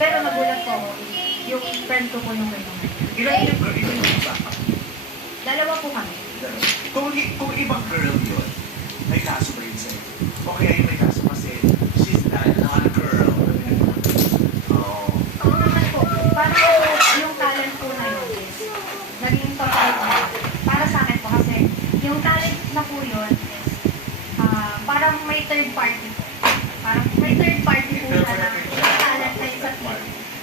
Pero nagulat ko, yung friend ko po yung gano'n. Ilan yung iba? Dalawa po kami. Kung ibang girl yun, may kaso ba yun sa'yo? O kaya yung may kaso kasi she's not a girl. Oo. Oo naman po. Parang yung talent po na yun is naging total para sa akin po kasi yung talent na po yun is parang may third party po. Parang may third party po na talent na isa po.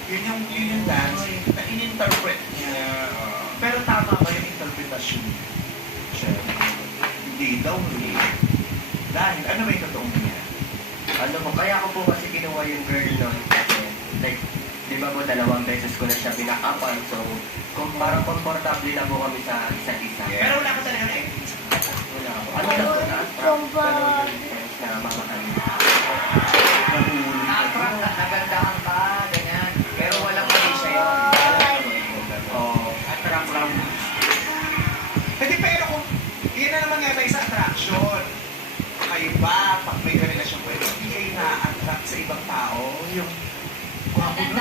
Yun yung dance na in-interpret niya. Pero tama ba yung interpretasyon niya? Hindi daw hindi. Dahil ano ba yung totoong niya? Ano po, kaya ko po kasi kinuha yung girl noon kasi, like, di ba po, 2 beses ko na siya pinakapan. So, kung parang komportable na po kami sa isa't isa. Yeah. Pero wala ka talaga na Wala po. Ano lang po na? Pero yung friends na mamahal. Nagandahan ka, ganyan. Pero walang mali siya yun. Oo. Attract lang. Hindi, pero kung yun na naman nga sa attraction, kayo ba, pag may relasyon ko, hindi kayo na-attract sa ibang tao? Yung gwapo nun,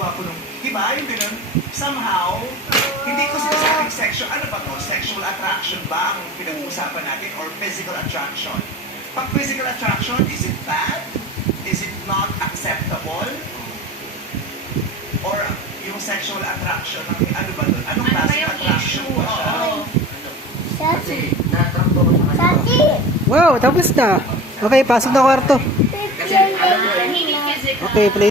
gwapo nun. Diba? Yung ganun. Somehow, hindi ko sinasabing sexual. Ano ba to? Sexual attraction ba ang pinag-uusapan natin? Or physical attraction? Pag physical attraction, is it bad? Is it not acceptable? Or yung sexual attraction, ano ba doon? Anong klaseng attraction ba siya? Kasi, na-attract po ako sa kanya. Wow, tapos na. Okay, pasok na kwarto. Kasi, alam mo, Hindi physical. Okay, play.